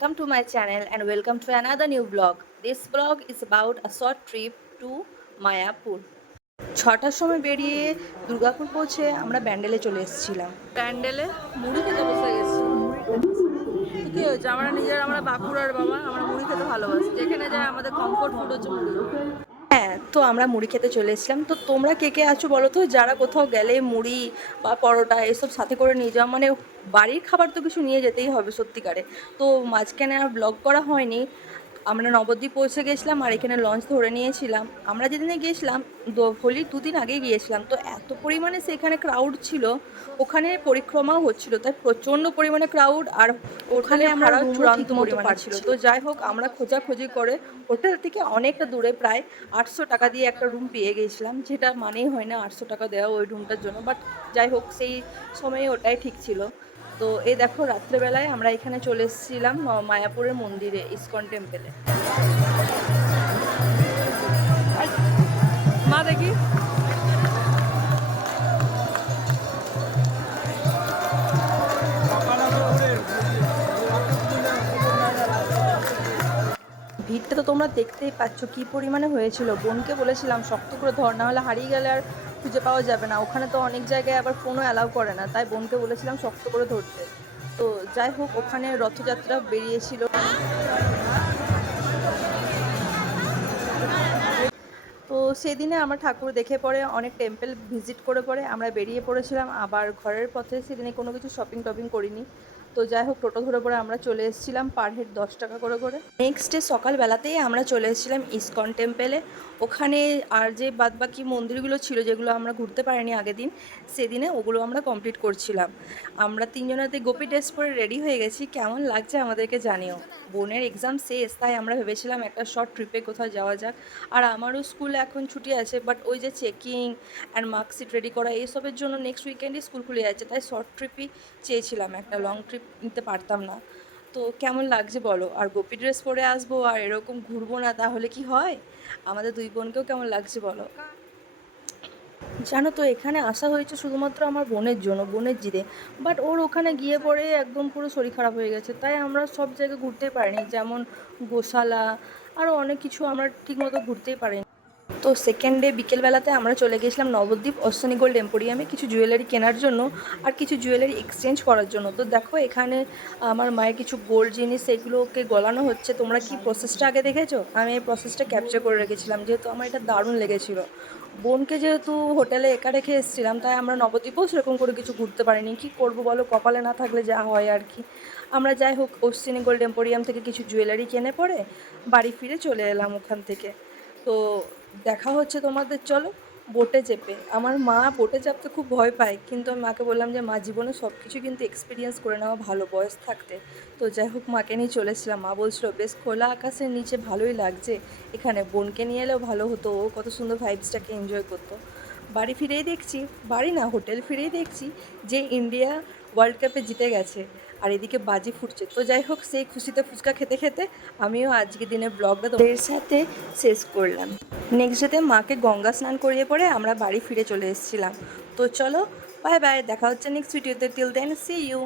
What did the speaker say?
welcome to my channel and welcome to another new vlog. This vlog is about a short trip to Mayapur. 6টার সময় বেরিয়ে দুর্গাপুর পৌঁছে আমরা ব্যান্ডেলে চলে এসেছিলাম। ব্যান্ডেলে মুড়ি খেতে বসে গেছি। কি হয়েছে, আমরা বাঁকুড়ার বাবা, আমরা মুড়ি খেতে ভালোবাসি। যেখানে যায় আমাদের কমফোর্ট ফুড হচ্ছে মুড়ি। হ্যাঁ, তো আমরা মুড়ি খেতে চলে এসেছিলাম। তো তোমরা কে কে আছো বলো তো, যারা কোথাও গেলে মুড়ি বা পরোটা এসব সাথে করে নিয়ে যাওয়া, মানে বাড়ির খাবার তো কিছু নিয়ে যেতেই হবে সত্যিকারে। তো মাঝখানে আর ব্লগ করা হয়নি। আমরা নবদ্বীপ পৌঁছে গেছিলাম আর এখানে লঞ্চ ধরে নিয়েছিলাম। আমরা যেদিনে গিয়েছিলাম হোলির 2 দিন আগে গিয়েছিলাম, তো এত পরিমাণে সেখানে ক্রাউড ছিল, ওখানে পরিক্রমাও হচ্ছিল, তাই প্রচণ্ড পরিমাণে ক্রাউড। আর ওখানে আমরা চূড়ান্ত পরিমাণে ছিল। তো যাই হোক, আমরা খোঁজাখুঁজি করে হোটেল থেকে অনেকটা দূরে প্রায় 800 টাকা দিয়ে একটা রুম পেয়ে গিয়েছিলাম, যেটা মানেই হয় না 800 টাকা দেওয়া ওই রুমটার জন্য। বাট যাই হোক, সেই সময়ে ওটাই ঠিক ছিল। তো এই দেখো, রাত্রেবেলায় আমরা এখানে চলে এসেছিলাম মায়াপুরের মন্দিরে, ইসকন টেম্পেলে। মা দেখি, ভিড়টা তো তোমরা দেখতেই পাচ্ছ কি পরিমাণে হয়েছিল। বোনকে বলেছিলাম শক্ত করে ধর, না হলে হারিয়ে গেলে আর খুঁজে পাওয়া যাবে না। ওখানে তো অনেক জায়গায় আবার ফোনও অ্যালাউ করে না, তাই বোনকে বলেছিলাম শক্ত করে ধরতে। তো যাই হোক, ওখানে রথযাত্রা বেরিয়েছিল। তো সেদিনে আমরা ঠাকুর দেখে পরে অনেক টেম্পল ভিজিট করে পরে আমরা বেরিয়ে পড়েছিলাম। আবার ঘরের পথে সেদিনে কোনো কিছু শপিং টপিং করিনি। তো যাই হোক, টোটো ধরে পরে আমরা চলে এসেছিলাম পার হেড 10 টাকা করে করে। নেক্সট ডে সকালবেলাতেই আমরা চলে এসেছিলাম ইসকন টেম্পেলে। ওখানে আর যে বাদবাকি মন্দিরগুলো ছিল যেগুলো আমরা ঘুরতে পারিনি আগের দিন, সেদিনে ওগুলো আমরা কমপ্লিট করছিলাম। আমরা তিনজনাতে গোপী ড্রেস পরে রেডি হয়ে গেছি। কেমন লাগছে আমাদেরকে জানিও। বোনের এক্সাম শেষ, তাই আমরা ভেবেছিলাম একটা শর্ট ট্রিপে কোথাও যাওয়া যাক। আর আমারও স্কুল এখন ছুটি আছে, বাট ওই যে চেকিং অ্যান্ড মার্কশিট রেডি করা এইসবের জন্য নেক্সট উইকেন্ডে স্কুল খুলে যাচ্ছে, তাই শর্ট ট্রিপই চেয়েছিলাম, একটা লং ট্রিপ নিতে পারতাম না। তো কেমন লাগছে বলো, আর গোপী ড্রেস পরে আসবো আর এরকম ঘুরবো না তাহলে কি হয়? আমাদের দুই বোনকেও কেমন লাগছে বলো। জানো তো, এখানে আসা হয়েছে শুধুমাত্র আমার বোনের জন্য, বোনের জিদে। বাট ওর ওখানে গিয়ে পরে একদম পুরো শরীর খারাপ হয়ে গেছে, তাই আমরা সব জায়গায় ঘুরতে পারিনি। যেমন গোশালা, আরও অনেক কিছু আমরা ঠিকমতো ঘুরতেই পারিনি। তো সেকেন্ড ডে বিকেলবেলাতে আমরা চলে গেছিলাম নবদ্বীপ অশ্বনী গোল্ড এম্পোরিয়ামে কিছু জুয়েলারি কেনার জন্য আর কিছু জুয়েলারি এক্সচেঞ্জ করার জন্য। তো দেখো, এখানে আমার মায়ের কিছু গোল্ড জিনিস সেগুলোকে গলানো হচ্ছে। তোমরা কি প্রসেসটা আগে দেখেছো? আমি এই প্রসেসটা ক্যাপচার করে রেখেছিলাম, যেহেতু আমার এটা দারুণ লেগেছিলো। বোনকে যেহেতু হোটেলে একা রেখে এসেছিলাম, তাই আমরা নবদ্বীপেও সেরকম করে কিছু ঘুরতে পারিনি। কি করবো বলো, কপালে না থাকলে যা হয় আর কি। আমরা যাই হোক, অশ্বিনী গোল্ড এম্পোরিয়াম থেকে কিছু জুয়েলারি কিনে পরে বাড়ি ফিরে চলে এলাম ওখান থেকে। তো দেখা হচ্ছে তোমাদের, চলো বোটে চেপে। আমার মা বোটে চাপতে খুব ভয় পায়, কিন্তু আমি মাকে বললাম যে মা, জীবনে সব কিছু কিন্তু এক্সপিরিয়েন্স করে নেওয়া ভালো বয়স থাকতে। তো যাই হোক, মাকে নিয়ে চলেছিলাম। মা বলছিল বেশ খোলা আকাশের নিচে ভালোই লাগছে এখানে, বোনকে নিয়ে এলেও ভালো হতো, ও কত সুন্দর ভাইবসটাকে এনজয় করতো। বাড়ি ফিরেই দেখছি, বাড়ি না হোটেল ফিরেই দেখছি যে ইন্ডিয়া ওয়ার্ল্ড কাপে জিতে গেছে আর এদিকে বাজি ফুটছে। তো যাই হোক, সেই খুশিতে ফুচকা খেতে খেতে আমিও আজকে দিনের ব্লগটা তোমাদের সাথে শেষ করলাম। নেক্সট ডেতে মাকে গঙ্গা স্নান করিয়ে পরে আমরা বাড়ি ফিরে চলে এসেছিলাম। তো চলো, বাই বাই, দেখা হচ্ছে নেক্সট ভিডিওতে। Till then, see you.